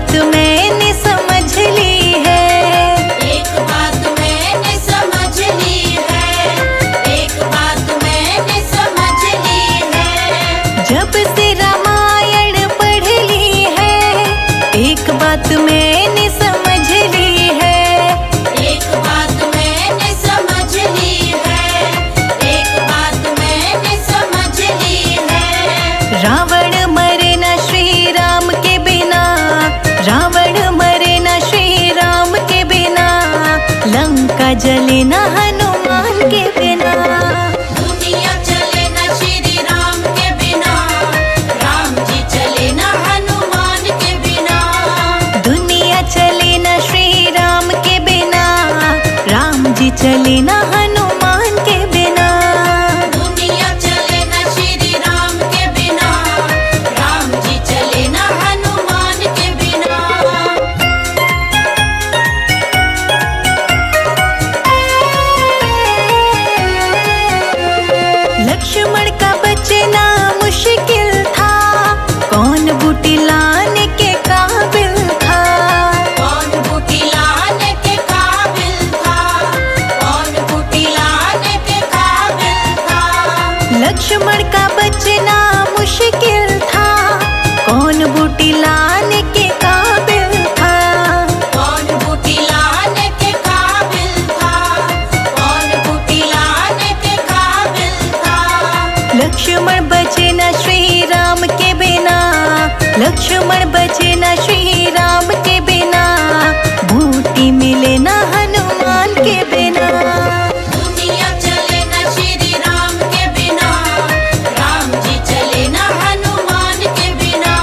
बात मैंने समझ ली है, एक बात मैंने समझ ली है, एक बात मैंने समझ ली है। जब से रामायण पढ़ ली है, एक बात मैंने समझ ली है, एक बात मैंने समझ ली है, एक बात मैंने समझ ली है। रावण मरे न श्री राम के बिना, रावण मरे न श्री राम के बिना, लंका जले न हनुमान के बिना। दुनिया चले न श्री राम के बिना, राम जी चले न हनुमान के बिना। दुनिया चले न श्री राम के बिना, राम जी चले न हनुमान के बिना। दुनिया चले न श्री राम के बिना, राम जी चले न हनुमान के बिना। लक्ष्मण का बचना मुश्किल था, कौन बूटी लाने के काबिल था। कौन बूटी लाने के काबिल था, कौन बूटी लाने के काबिल था। लक्ष्मण का बचना मुश्किल था, कौन बूटी लाने के काबिल था। कौन बूटी लाने के काबिल था, कौन बूटी लाने के काबिल था। लक्ष्मण बचे न श्री राम के बिना, लक्ष्मण बचे न श्री राम के बिना, बूटी मिले न हनुमान के बिना। दुनिया चले न श्री राम के बिना, राम जी चले न हनुमान के बिना।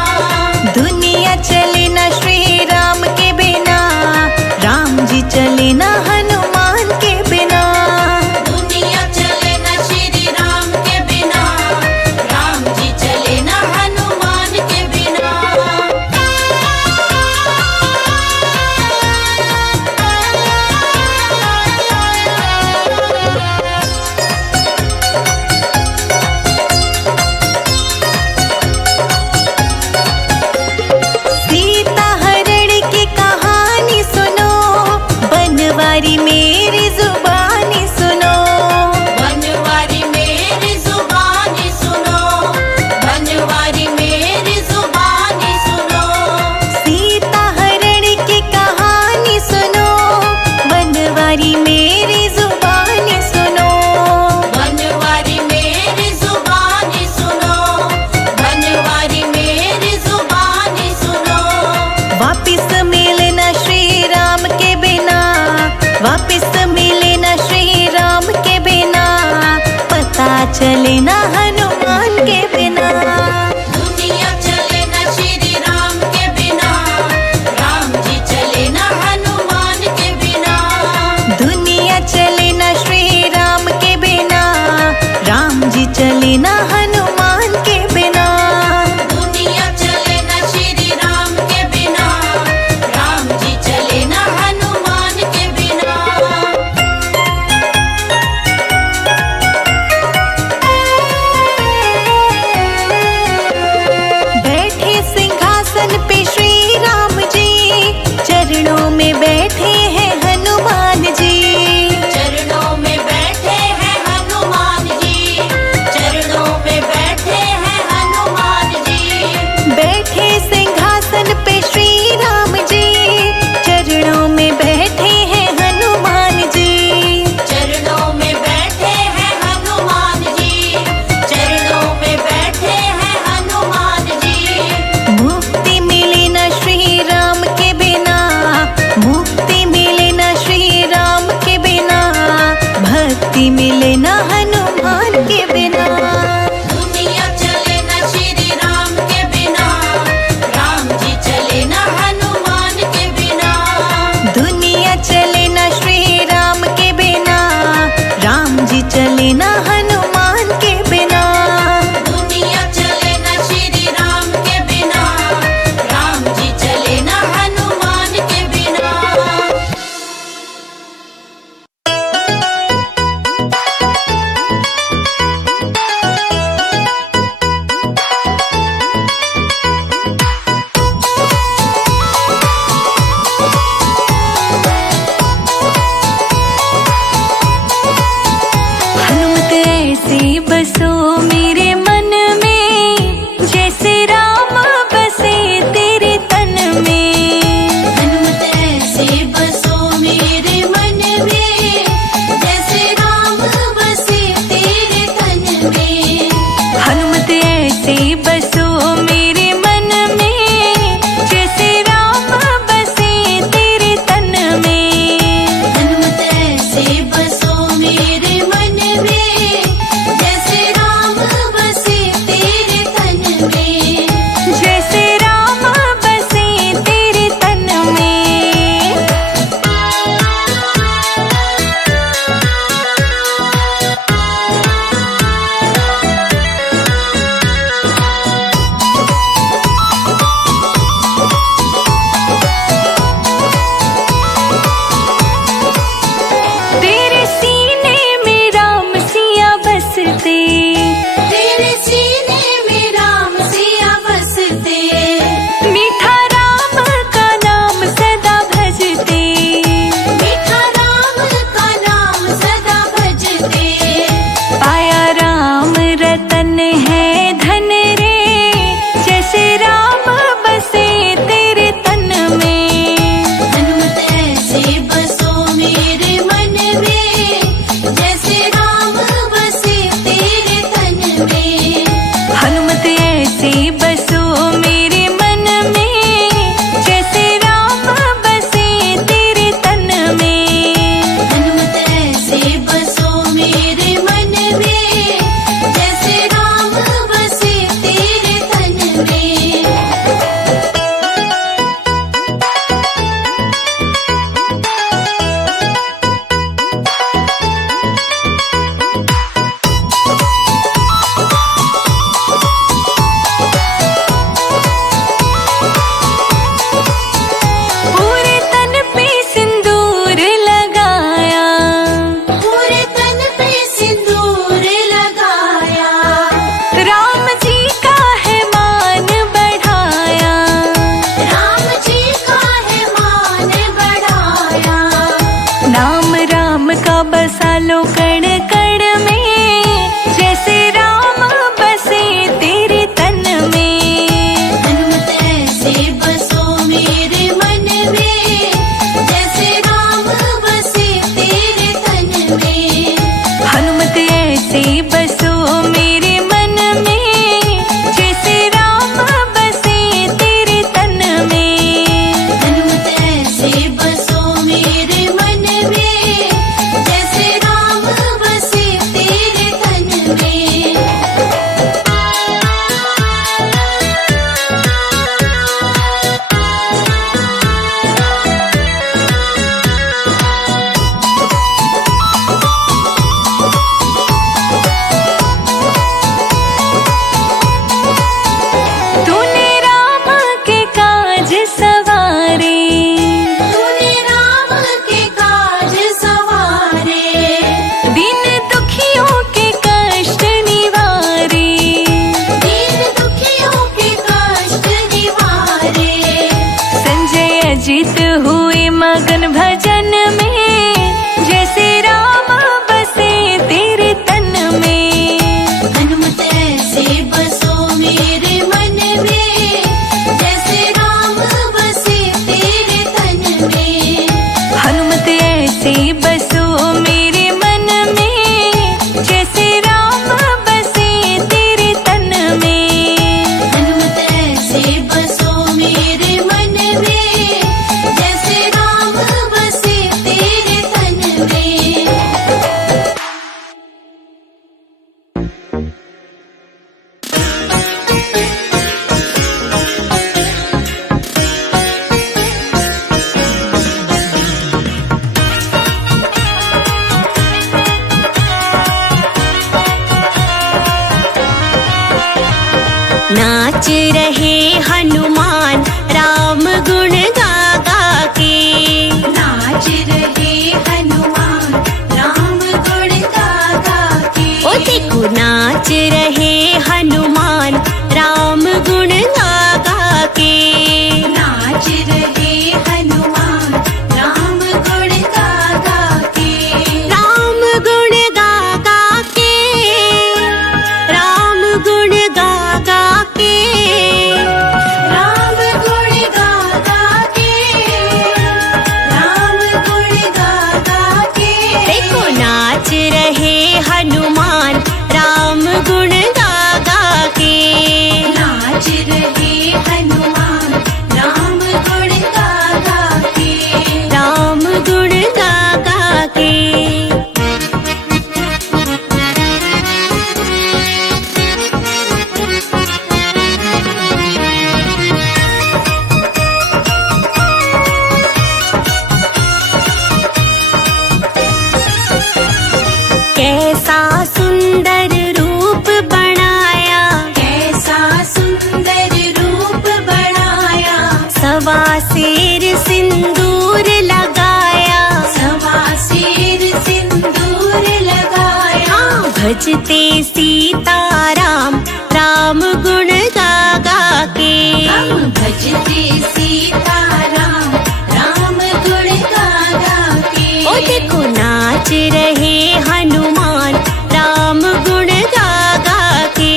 सिर सिंदूर लगाया, सवा सिर सिंदूर लगाया। भजते सीताराम राम गुण गा गा के। हम भजते सीताराम राम गुण गा गा के। ओ देखो नाच रहे हनुमान राम गुण गा गा के।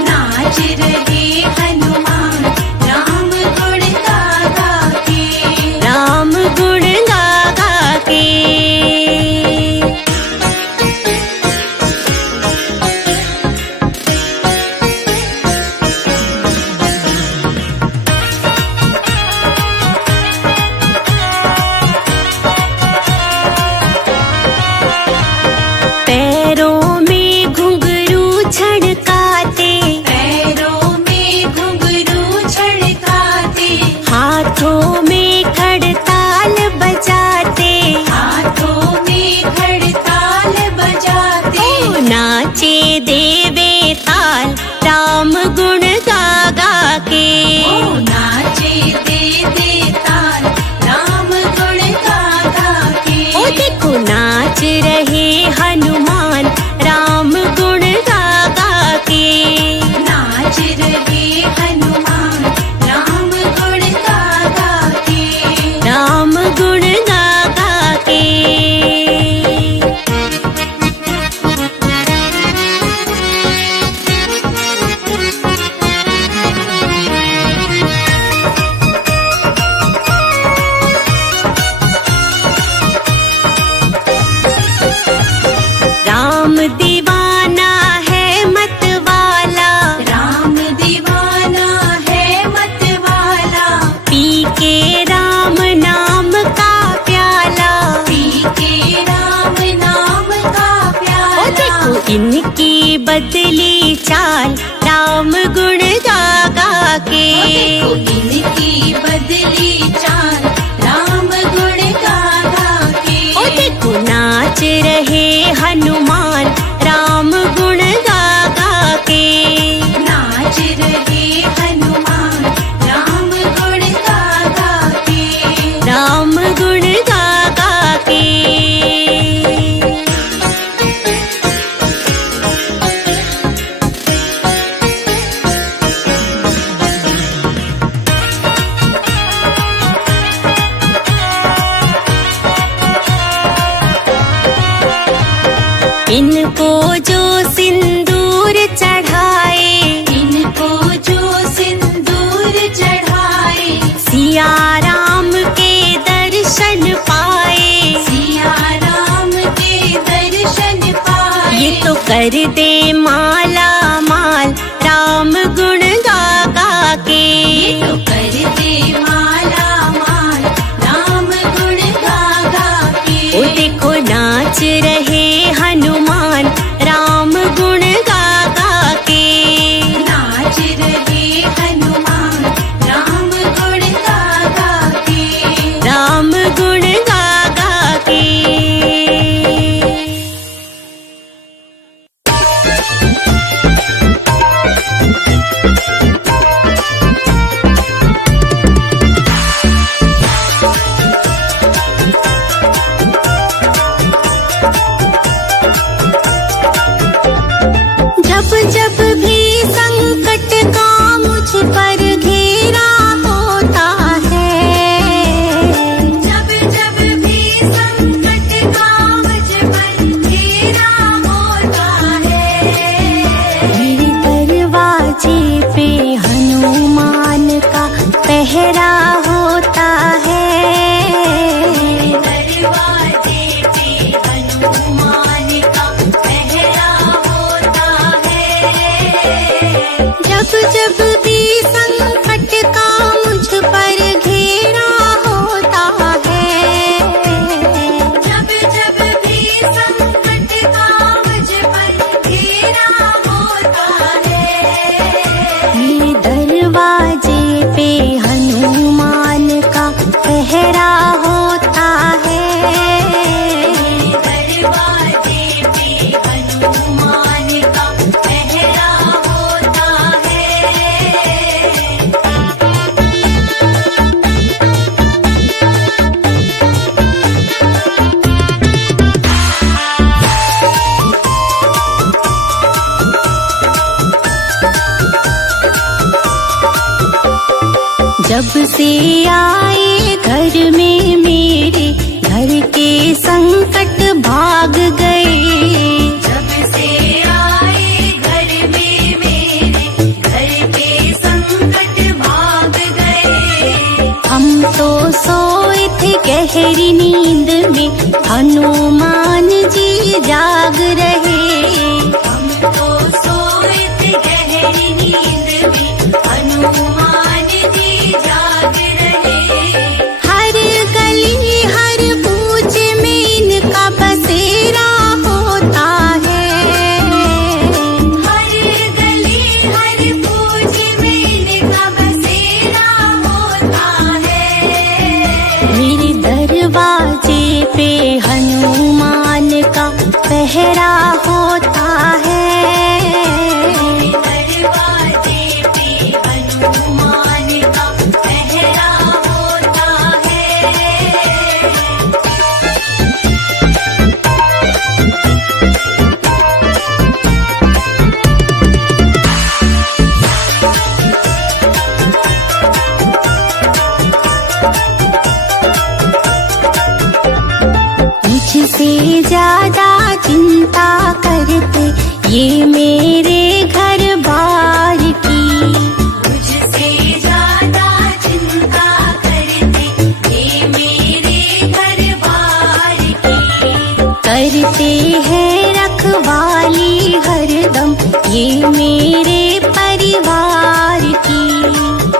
नाच रहे हनुमान राम गुण गा गा के। राम गुण गा गा के। पैरों में घुंघरू छड़काते, पैरों में घुंघरू छड़काते। हाथों में खड़ताल बजाते। हाथों में खड़ताल बजाते। ओ नाचे देवे ताल राम गुण गा गा के। ओ नाचे देवे ताल राम गुण गा गा के। ओ देखो नाच रहे हनुमान राम गुण गा गा के। नाच रहे हनुमान राम गुण गा गा के। राम गुण गा गा के। राम दीवाना है मत वाला, राम दीवाना है मत वाला। पी के राम नाम का प्याला। पी के राम नाम का ओ प्याला। देखो इनकी बदली चाल राम गुण गा गा के। देखो इनकी बदली चाल राम गुण गा गा के। ओ देखो नाच रहे हनुमान राम गुण गा गा के। नाच रहे हनुमान राम गुण गा गा के। राम गुण गा गा के। इनको जो सिंदूर चढ़ाए, इनको जो सिंदूर चढ़ाए। सिया राम के दर्शन पाए। सिया राम के दर्शन पाए। ये तो कर दे माला माल राम गुण गा गा के। ये तो कर दे माला माल राम गुण गा गा के। ओ देखो नाच रहे हनुमान राम गुण गा गा के। नाच रहे हनुमान राम गुण गा गा के। राम गुण गा गा के। जब जब भी संकट का मुझ पर घेरा होता है, जब जब भी संकट का मुझ पर घेरा होता है। मेरे दरवाजे पे हनुमान का पहरा होता है। दरवाजे पे हनुमान का पहरा होता है। जब जब भी संकट का मुझ पर घेरा होता है, जब जब भी संकट का मुझ पर घेरा होता है। मेरे दरवाजे पे हनुमान का पहरा होता है। दरवाजे पे हनुमान का पहरा होता है। जब से आए घर में मेरे, घर के संकट भाग गए। जब से आए घर में मेरे, घर के संकट भाग गए। हम तो सोए थे गहरी नींद में, हनुमान जी जाग रहे। हम तो सोए थे गहरी नींद में, हनुमान जी जाग रहे। हर गली हर कूच में इनका बसेरा होता है। हर गली हर कूच में इनका बसेरा होता है। मेरे दरवाजे पे हनुमान का पहरा होता है। दरवाजे पे हनुमान का पहरा होता है। मुझसे ज्यादा चिंता करते ये मेरे घर बार की। मुझसे ज्यादा चिंता करते ये मेरे घर बार की। करते हैं रखवाली हरदम ये मेरे परिवार की।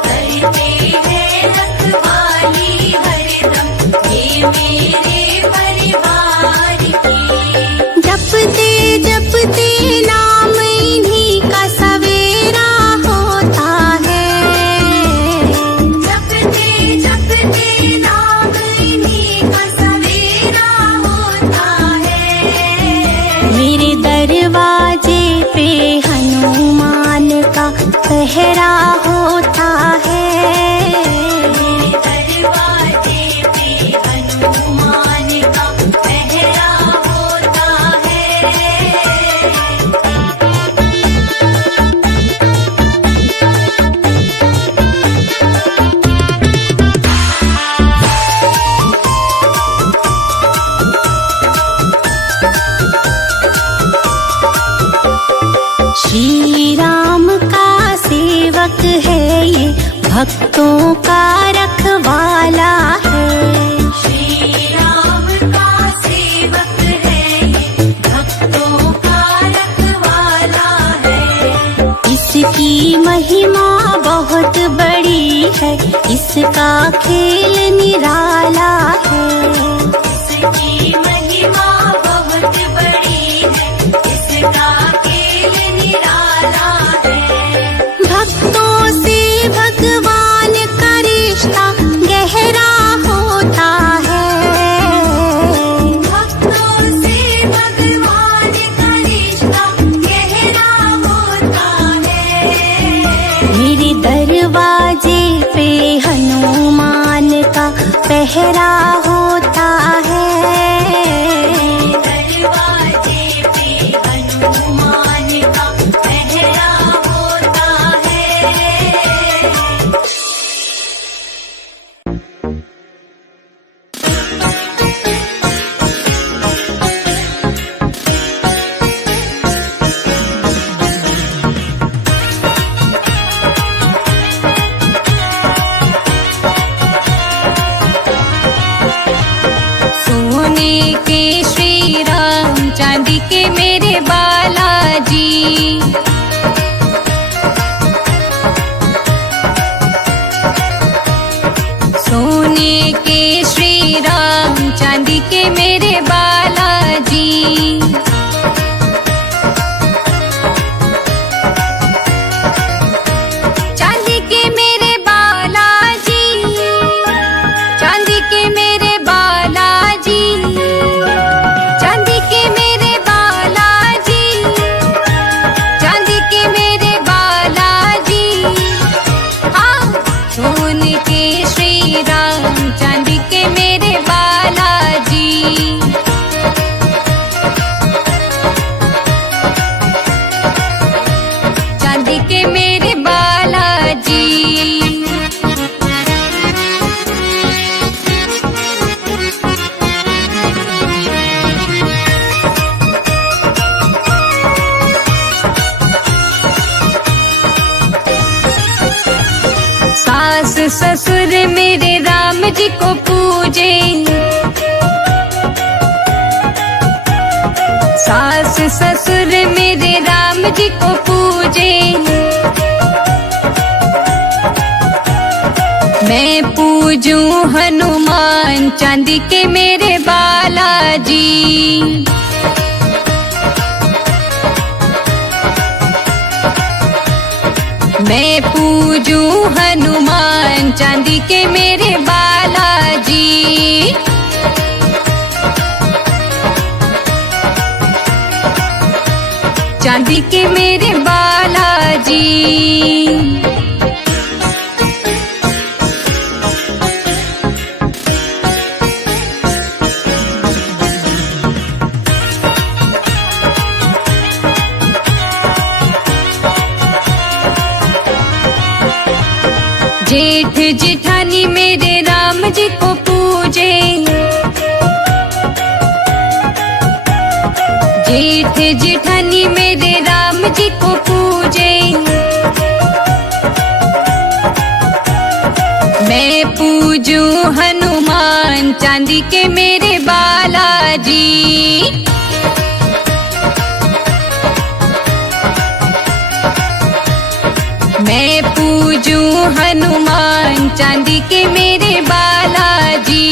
करते हैं रखवाली हरदम ये मेरे परिवार की। जपते जपते नाम इन्हीं का सवेरा होता है। जपते जपते नाम इन्हीं का सवेरा होता है। मेरे दरवाजे पे हनुमान का पहरा होता है। दरवाजे पे हनुमान का पहरा होता है। श्री राम का सेवक है ये, भक्तों का रखवाला है। श्री राम का सेवक है ये, भक्तों का रखवाला है। इसकी महिमा बहुत बड़ी है, इसका खेल निराला है। इसकी महिमा बहुत बड़ी है, इसका खेल निराला है। भक्तों से भगवान का रिश्ता गहरा होता है। भक्तों से भगवान का रिश्ता गहरा होता है। मेरे दरवाजे पे हनुमान का पहरा होता है। दरवाजे पे हनुमान का पहरा होता है। सास ससुर मेरे राम जी को पूजे, सास ससुर मेरे राम जी को पूजे। मैं पूजूं हनुमान चांदी के मेरे बालाजी, मैं पूजूं हनुमान चांदी के मेरे बालाजी। चांदी के मेरे बालाजी। जेठ जेठानी मेरे राम जी को पूजे, जेठ जेठानी मेरे राम जी को पूजे। मैं पूजूं हनुमान चांदी के मेरे बालाजी, मैं पूजूं हनुमान चांदी के मेरे बालाजी।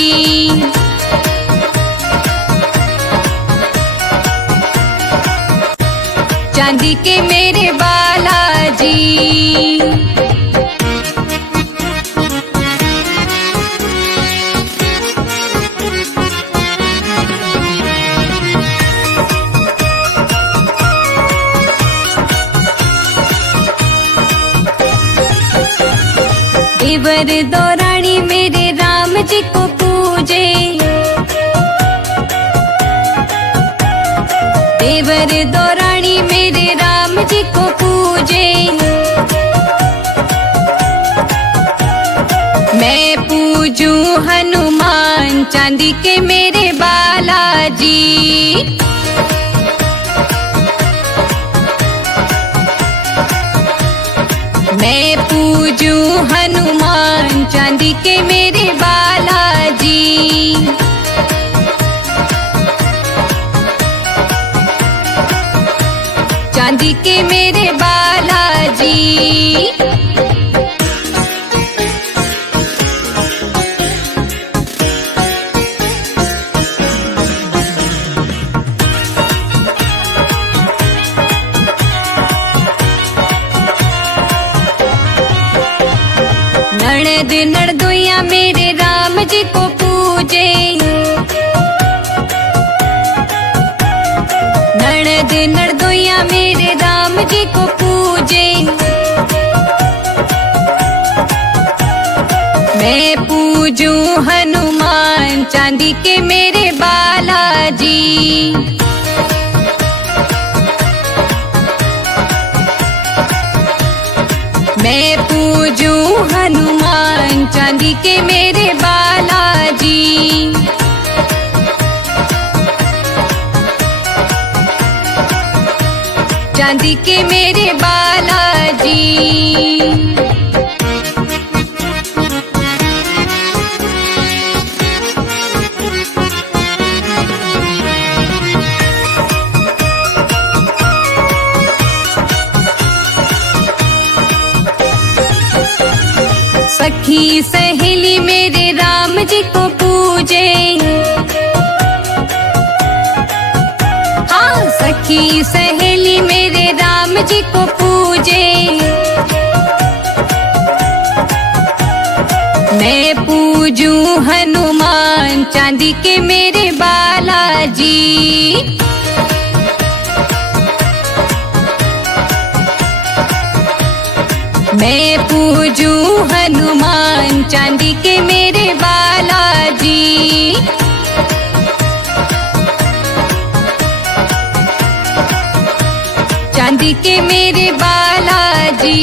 चांदी के मेरे बालाजी। देवर दौरानी मेरे राम जी को पूजे, देवर दौरानी मेरे राम जी को पूजे। मैं पूजूं हनुमान चांदी के मेरे बालाजी, मैं पूजूं हनुमान चांदी के मेरे बालाजी। चांदी के मेरे बालाजी। ननद ननदोइया मेरे राम जी को पूजे, ननद ननदोइया मेरे राम जी को पूजे। मैं पूजूं हनुमान चांदी के मेरे बालाजी, मैं पूजूं हनुमान चांदी के मेरे बालाजी। चांदी के मेरे बालाजी। सखी सहेली मेरे राम जी को पूजे, हाँ सखी सहेली मेरे राम जी को पूजे। मैं पूजूं हनुमान चांदी के मेरे बालाजी, मैं पूजूं हनुमान चांदी के मेरे बालाजी। चांदी के मेरे बालाजी।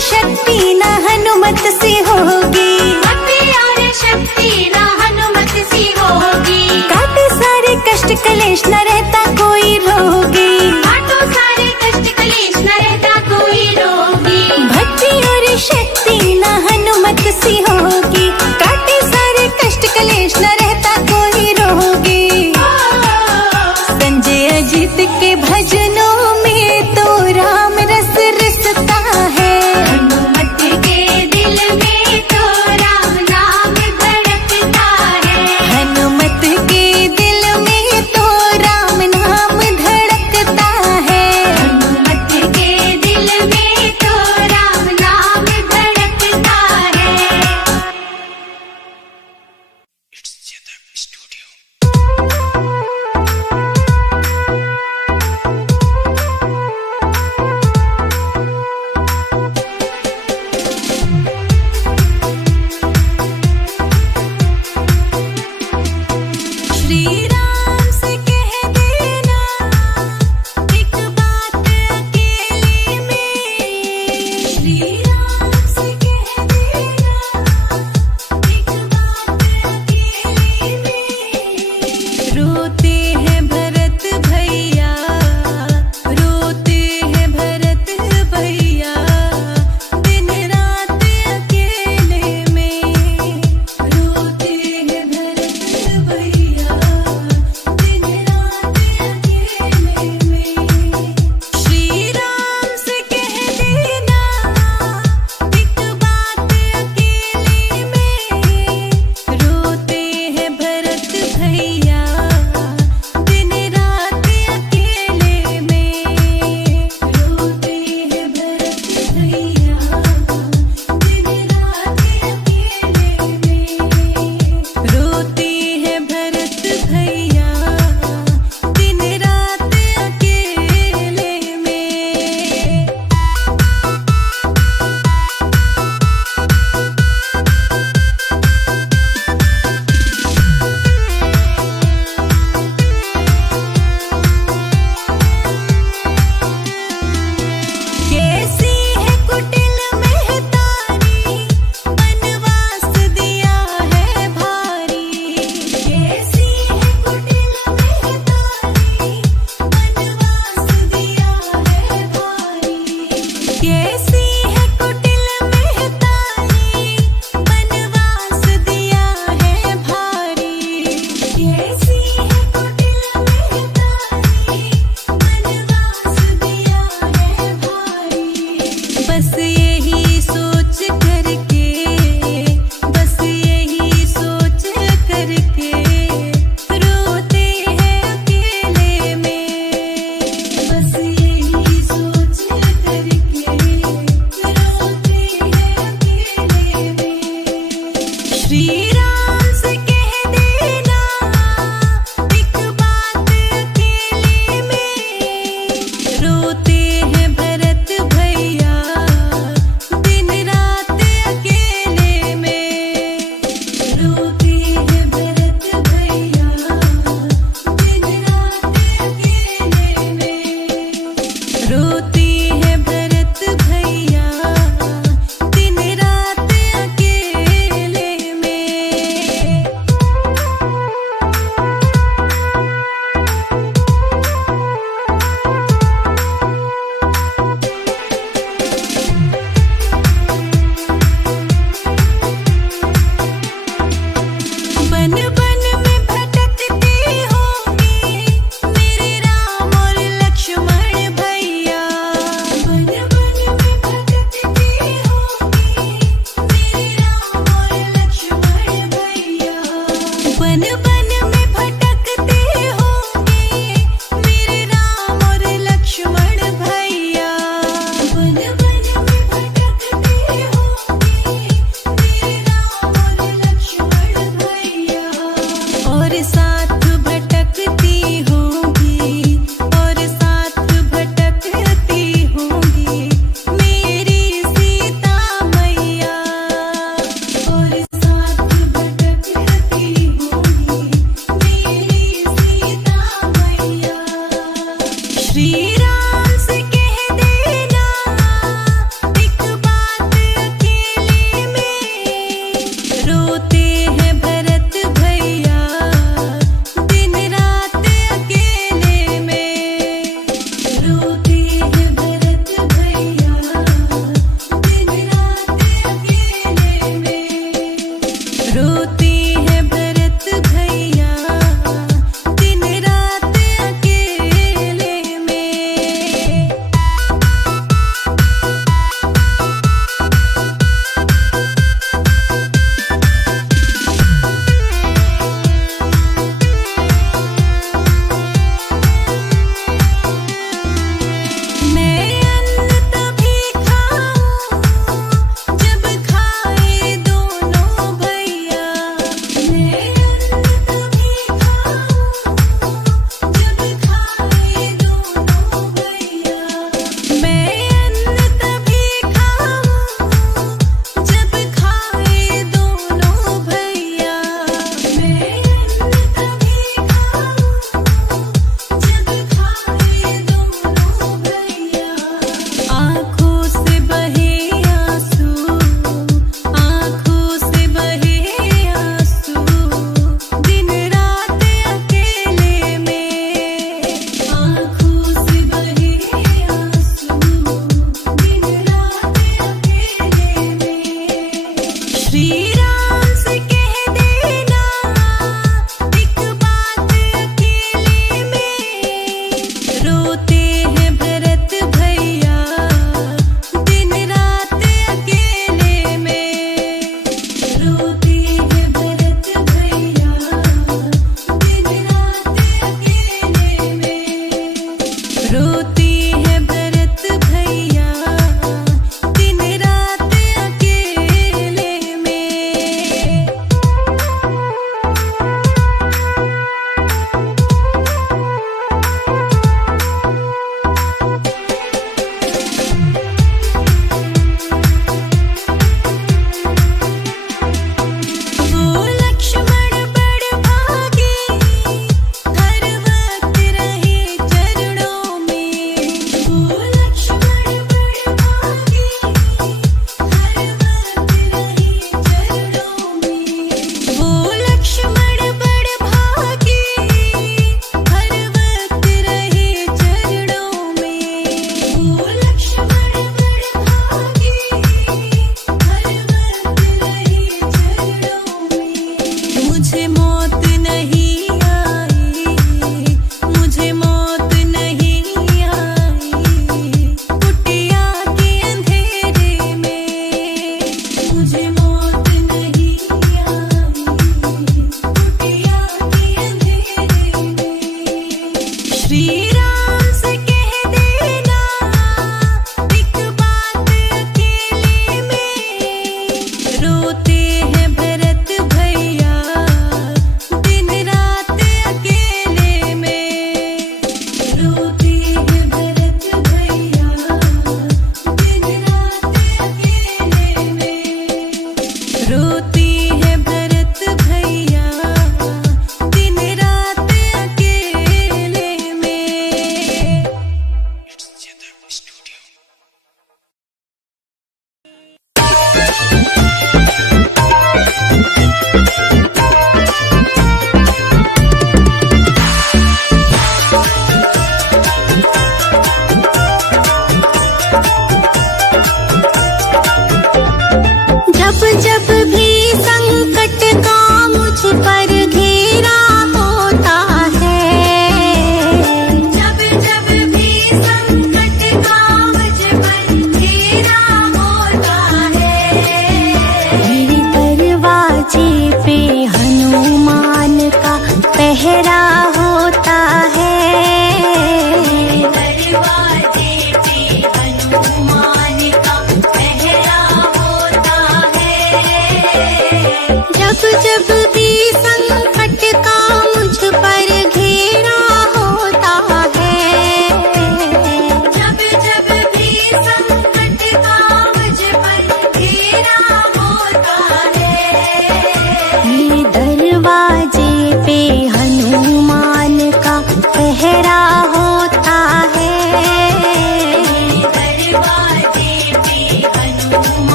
शक्ति ना हनुमत सी होगी, भक्ति और शक्ति ना हनुमत सी होगी। काटे सारे कष्ट कलेश न रहता कोई रोगी, काटो सारे कष्ट कलेश न रहता कोई रोगी। भक्ति और शक्ति ना हनुमत सी होगी, काटे सारे कष्ट कलेश न रहता कोई रोगी। संजय अजित के भजनों में तो राम रस रसता है, हनुमत के दिल में तो राम नाम धड़कता है। हनुमत के दिल में तो राम नाम धड़कता है, हनुमत के दिल में तो राम नाम धड़कता है। श्री राम से कह देना एक बात अकेले में, श्री राम से कह देना एक बात अकेले में। रोते हैं भरत भैया, रोते हैं भरत भैया, दिन रात अकेले में। रोते हैं भरत भैया, दिन रात अकेले में। श्री राम से कह देना एक बात अकेले में। रोते हैं भरत भैया, दिन रात अकेले में। रोते हैं भरत भैया, दिन रात अकेले में। रोते हैं भरत भैया, दिन रात अकेले में। कैसी है कुटिल महतारी, बनवास दिया है भारी। कैसी है कुटिल महतारी, बनवास दिया है भारी। कैसी है कुटिल महतारी, बनवास दिया है भारी। कैसी है कुटिल महतारी, बनवास दिया है भारी। बस यही सोच करके, बस यही सोच करके रोते हैं अकेले में। बस यही सोच करके रोते हैं अकेले में। श्री राम से कह देना एक बात अकेले में। रोते हैं भरत भैया, दिन रात अकेले में। रोते हैं भरत भैया, दिन रात अकेले में। रोते हैं भरत भैया, दिन रात अकेले में। बन बन में भटकते होंगे मेरे राम और लक्ष्मण भैया। बन बन में भटकते होंगे मेरे राम और लक्ष्मण भैया। बन बन में भटकते होंगे मेरे राम और लक्ष्मण भैया। बन बन में भटकते होंगे मेरे राम और लक्ष्मण भैया। और साथ भटकती होंगी, और साथ भटकती होंगी मेरी सीता मैया। और साथ भटकती होंगी मेरी सीता मैया। श्री राम से कह देना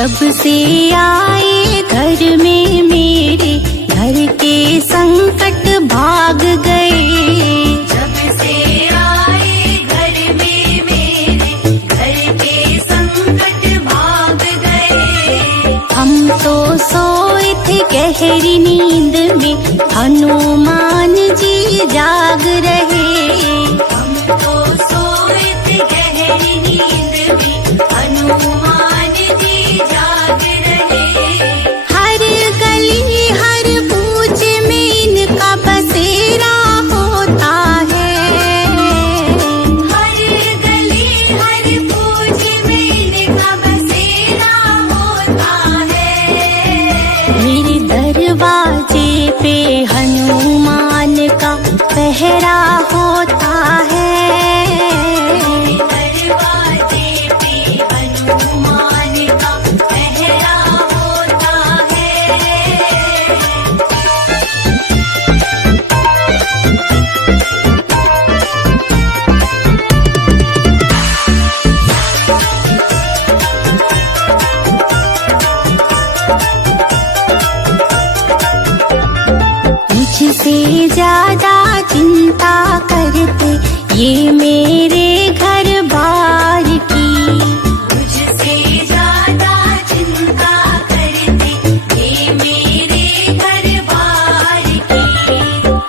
जब से आए घर में मेरे, घर के संकट भाग गए। जब से आए घर में मेरे, घर के संकट भाग गए। हम तो सोए थे गहरी नींद में, हनुमान जी जाग रहे। हम तो सोए थे गहरी नींद में, हनुमान जी जाग रहे। हर गली हर कूच में इनका बसेरा होता है। हर गली हर कूच में इनका बसेरा होता है। मेरे दरवाजे पे हनुमान का पहरा होता है। दरवाजे पे हनुमान का पहरा होता है। मुझसे ज्यादा चिंता करते ये मेरे घर बार की। मुझसे ज्यादा चिंता करते ये मेरे घर बार की।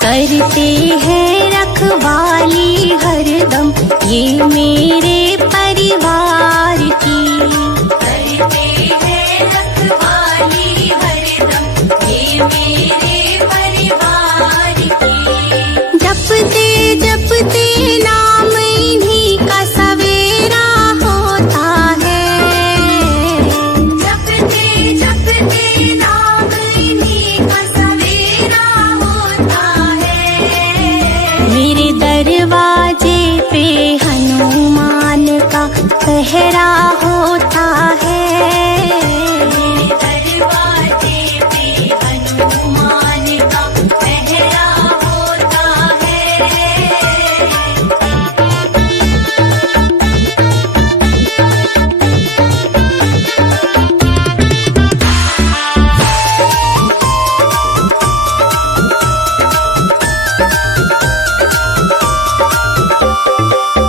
करते हैं रखवाली हरदम ये मेरे परिवार की। करते हैं रखवाली हरदम ये मेरे परिवार की। जपते जपते नाम इन्हीं का सवेरा होता है। जपते जपते नाम इन्हीं का सवेरा होता है। मेरे दरवाजे पे हनुमान का पहरा होता है। दरवाजे पे हनुमान का पहरा होता है।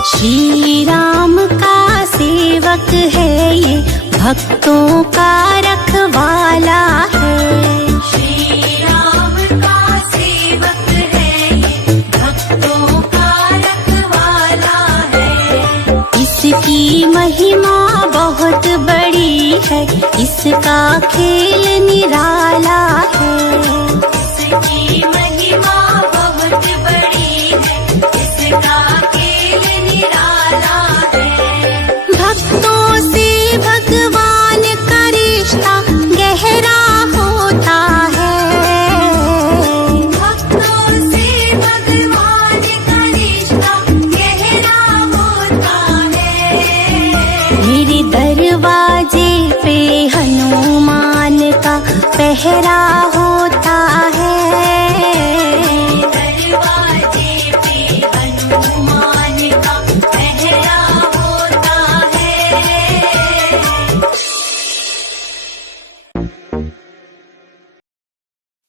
श्री राम का सेवक है ये, भक्तों का रखवाला है। श्री राम का सेवक है ये, भक्तों का रखवाला है। इसकी महिमा बहुत बड़ी है, इसका खेल निराला है। इसकी महिमा बहुत बड़ी है, इसका खेल निराला है। भक्तों से भगवान का रिश्ता गहरा होता है। भक्तों से भगवान का रिश्ता गहरा होता है। मेरे दरवाजे पे हनुमान का पहरा होता है। दरवाजे पे हनुमान का पहरा होता है।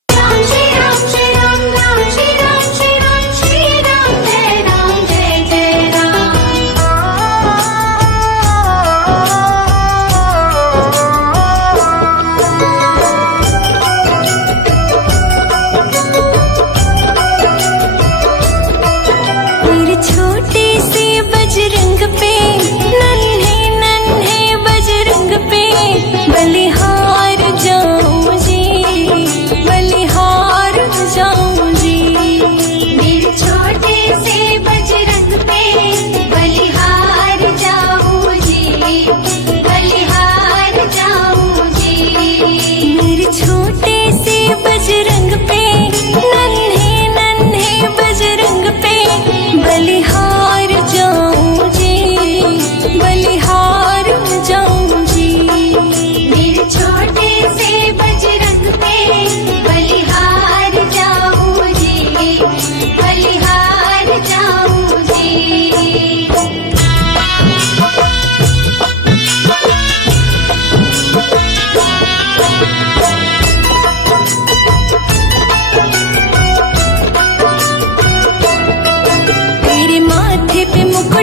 राम श्री राम श्री राम राम श्री राम श्री राम श्री राम जय जय राम।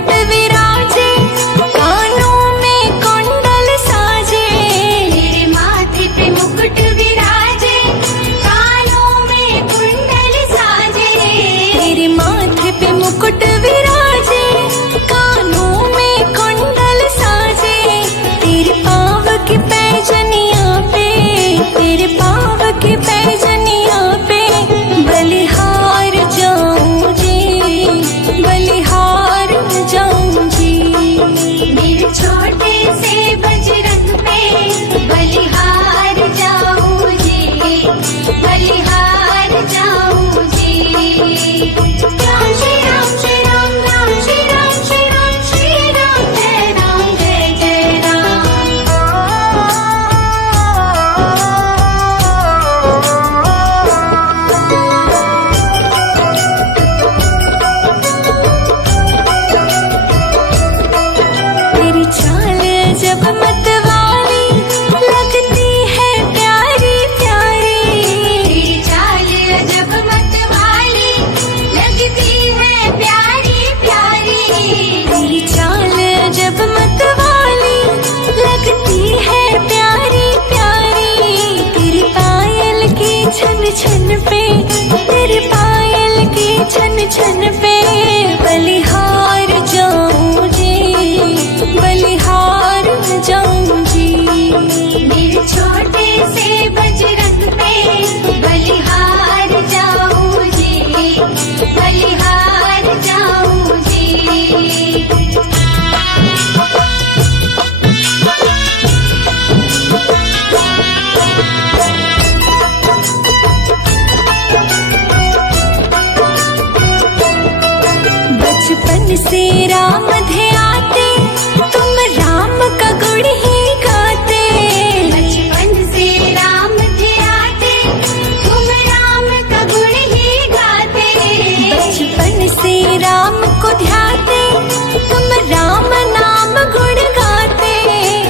मुकुट विराजे, कानों में कुंडल साजे। तेरे माथे पे मुकुट विराजे, कानों में कुंडल साजे। तेरे माथे पे मुकुट विराजे, कानों में कुंडल साजे। तेरे पाँव की पैजनिया पे, तेरे पाँव की पैजनिया पे बलिहार जाऊं जी, बलिहार जाऊं जी। मेरे छोटे से बजरंग पे बलिहार जाऊं जी, बलिहार जाऊं जी। राम श्री राम श्री राम, राम श्री राम श्री राम, श्री राम जय जय राम। तेरी चाल जब मतवाली लगती है प्यारी प्यारी। तेरी चाल जब मतवाली लगती है प्यारी प्यारी। तेरी चाल जब मतवाली लगती है प्यारी प्यारी। तेरी पायल की छन छन पे, तेरी पायल की छन छन पे बलिहार जाऊं जी, बलिहार जाऊं जी। मेरे छोटे से बजरंग पे बलिहार जाऊं जी, बलिहार जाऊं जी। बचपन से राम ध्याते, तुम राम का गुण ही गाते। बचपन से राम ध्याते, तुम राम का गुण ही गाते। बचपन से राम को ध्याते, तुम राम नाम गुण गाते।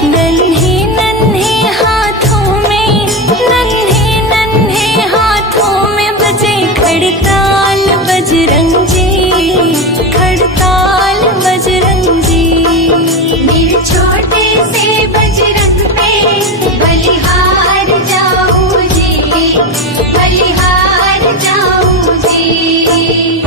नन्हे नन्हे हाथों में, नन्हे नन्हे हाथों में बजे खड़ताल बजरंग जी, खड़ताल बजरंग जी। मेरे छोटे से बजरंग पे बलिहार जाऊं जी, बलिहार जाऊं जी।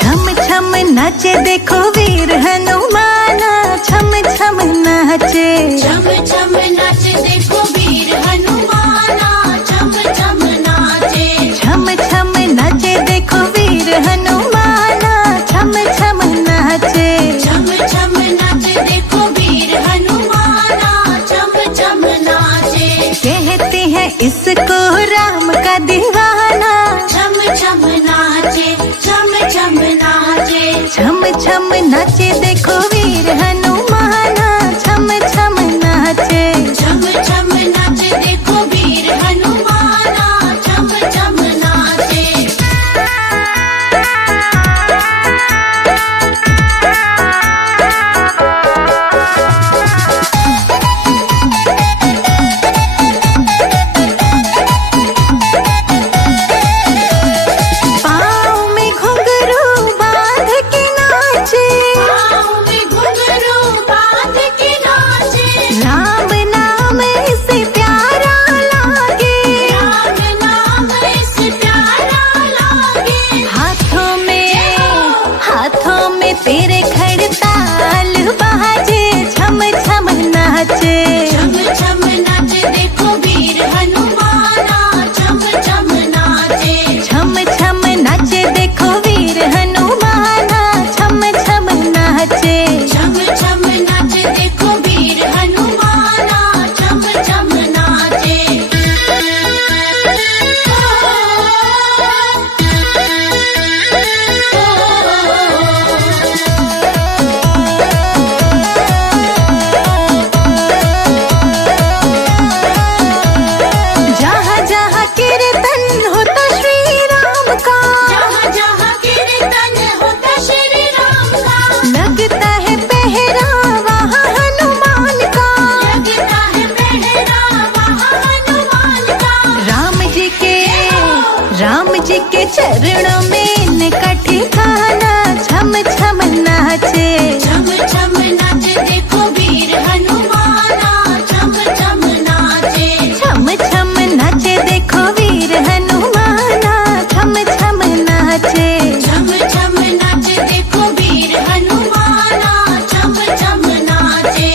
छम छम नाचे देखो वीर हनुमाना, छम छम नाचे। चम चम नाच देखो वीर हनुमाना, चम चम नाचे। छम छम नाचे देखो वीर हनुमाना, छम छम नाचे। चम चम नाच देखो वीर हनुमाना, चम चम नाचे। कहते हैं इसको राम का दीवाना, चम चम नाचे, चम चम नाचे। छम छम नाचे देखो वीर हनुमाना, छम छम नाचे। चम चम नाच देखो वीर हनुमाना, चम चम नाचे। पाँव में घुंघरू बांध के नाचे, पाँव में नाचे। झम झम नाचे देखो वीर हनुमाना, झम झम नाचे।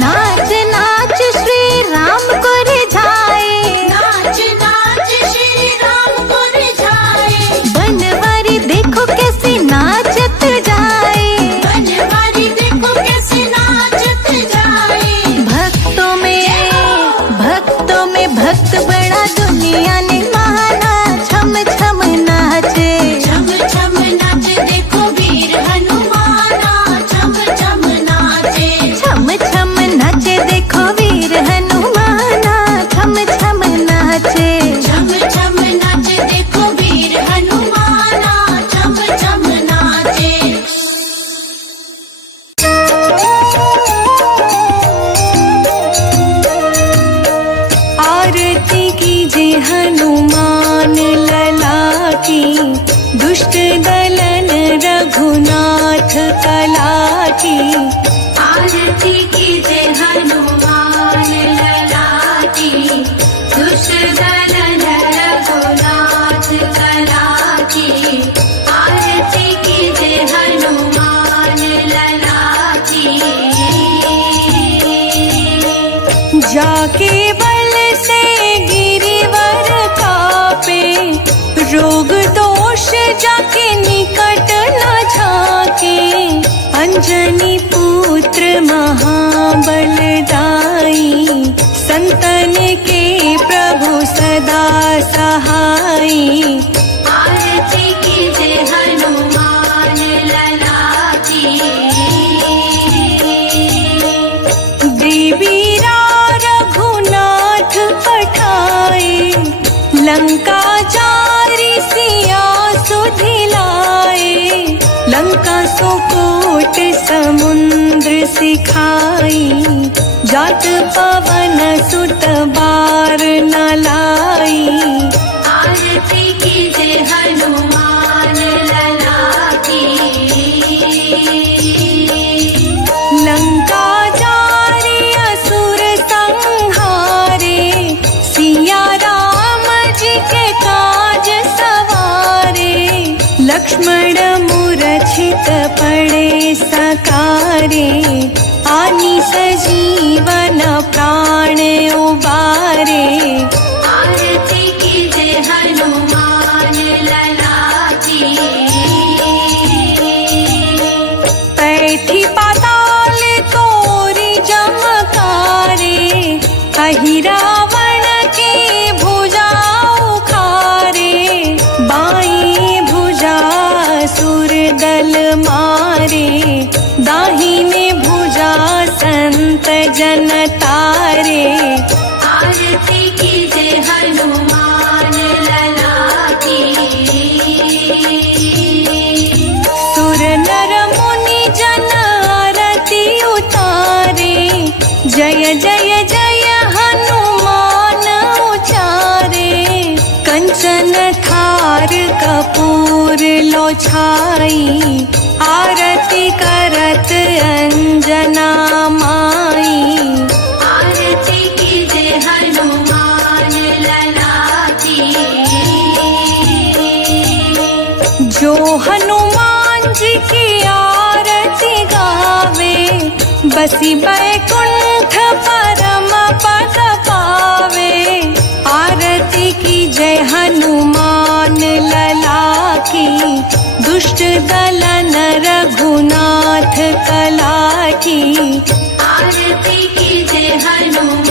नाच नाच श्री राम को रिझाए, नाच नाच श्री राम को रिझाए। बनवारी देखो कैसे नाचत जाए। बनवारी देखो कैसे नाचत जाए। भक्तों में भक्त बड़ा दुनिया ने माना, छम छम नाचे। झम झम नाचे देखो वीर हनुमाना, झम झम नाचे। छम छम नाचे देखो वीर हनुमाना, छम छम नाचे। झम झम नाचे देखो वीर हनुमाना, झम झम नाचे। आरती कीजे हनुमान लला की, दुष्ट दलन रघुनाथ कला की। आरती कीजे हनुमान लला की, दुष्ट दलन रघुनाथ कला की। आरती कीजे हनुमान लला की। जाके बल से गिरिवर कापे, रोग दोष जाके निकट न झाके। अंजनी पुत्र महाबलदाई, संतन के प्रभु सदा सहाई। आरती कीजे हनुमान लला की। देवी रघुनाथ पठाए, लंका जारी सिया सुधिलाए। लंका सो कोट समुद्र सिखाई, जात पवन सुत बार न लाई। आरती कीजे हनुमान लला की। लंका जारी असुर संहारे, सिया राम जी के काज सवारे। लक्ष्मण मूर्छित पड़े सकारे, आनी सजीवन प्राण उबारे। आरती कीजे हनुमान लला की। पैठी पाताल तोरी जमकारे, अहि रावण के भुजा उखारे। बाई भुजा असुर दल मारे, दाहिने भुजा संत जन तारे। आरती कीजे हनुमान लला की। सुर नर मुनि जन आरती उतारे, जय जय जय हनुमान उचारे। कंचन थार कपूर लो छाई, आरती करत अंजना माई। आरती कीजे हनुमान लला की। जो हनुमान जी की आरती गावे, बसी बैकुंठ परम पद पावे। आरती की जय हनुमान लला की, दुष्ट दलन रघुनाथ कला की। आरती कीजे हनुमान